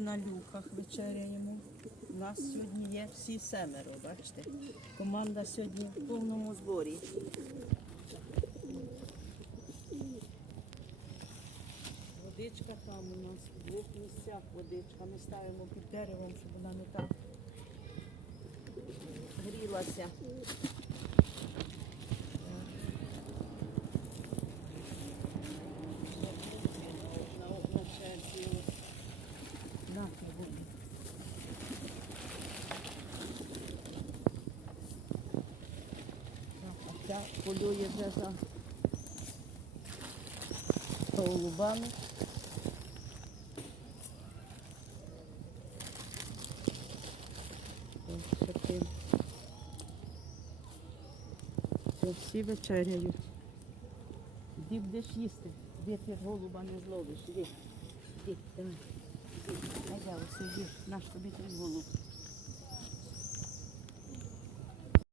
на люках вечеряємо. У нас сьогодні є всі семеро, бачите. Команда сьогодні в повному зборі. Водичка там у нас в двох місцях водичка. Ми ставимо під деревом, щоб вона не так грілася. На, на черзі ось. На, воду. Так, а ця полює вже за голубами. Ось таким. Всі вечеряють. Іди будеш їсти, де ти голуба не зловиш. Іди, іди, давай. Іди, ось іди, наш тобі той голуб.